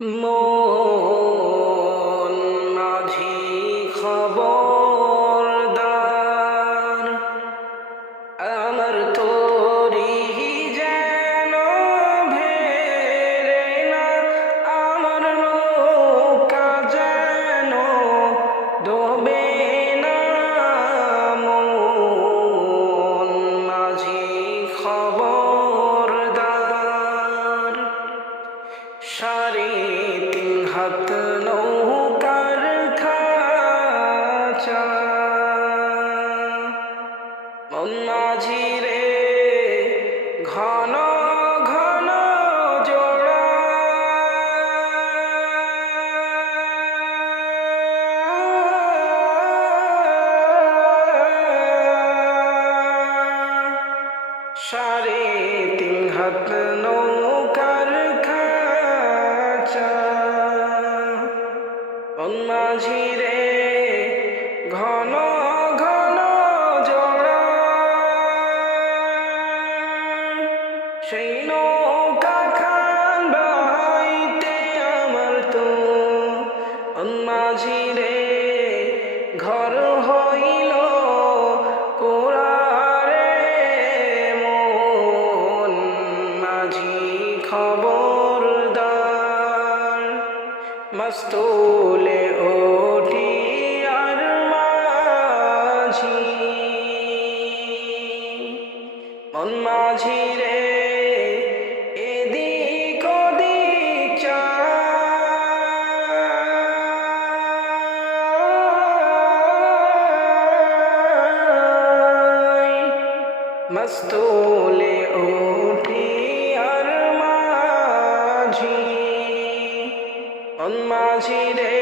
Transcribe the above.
মন মাঝি খবরদার, আমার তরি যেন ভেড়ে না, আমার নৌকা যেন ডোবে না। মন মাঝি খবরদার, 3.5 হাত নৌকার খাঁচা। মন মাঝি রে ঘন ঘন জোড়া, সাড়ে 3 হাত নৌকার খাঁচা। মন মাঝি রে ঘন ঘন জোড়া, সেই নৌকা খান বাহাইতে আমার তো মন মাঝি রে ঘর হইল কোরারে। মন মাঝি খবরদার, মস্তুলে ওঠি আর মাঝি। মন মাঝি রে এদিক ওদিক চাই, মস্তুলে ওঠি আর মাঝি। মন মাঝি রে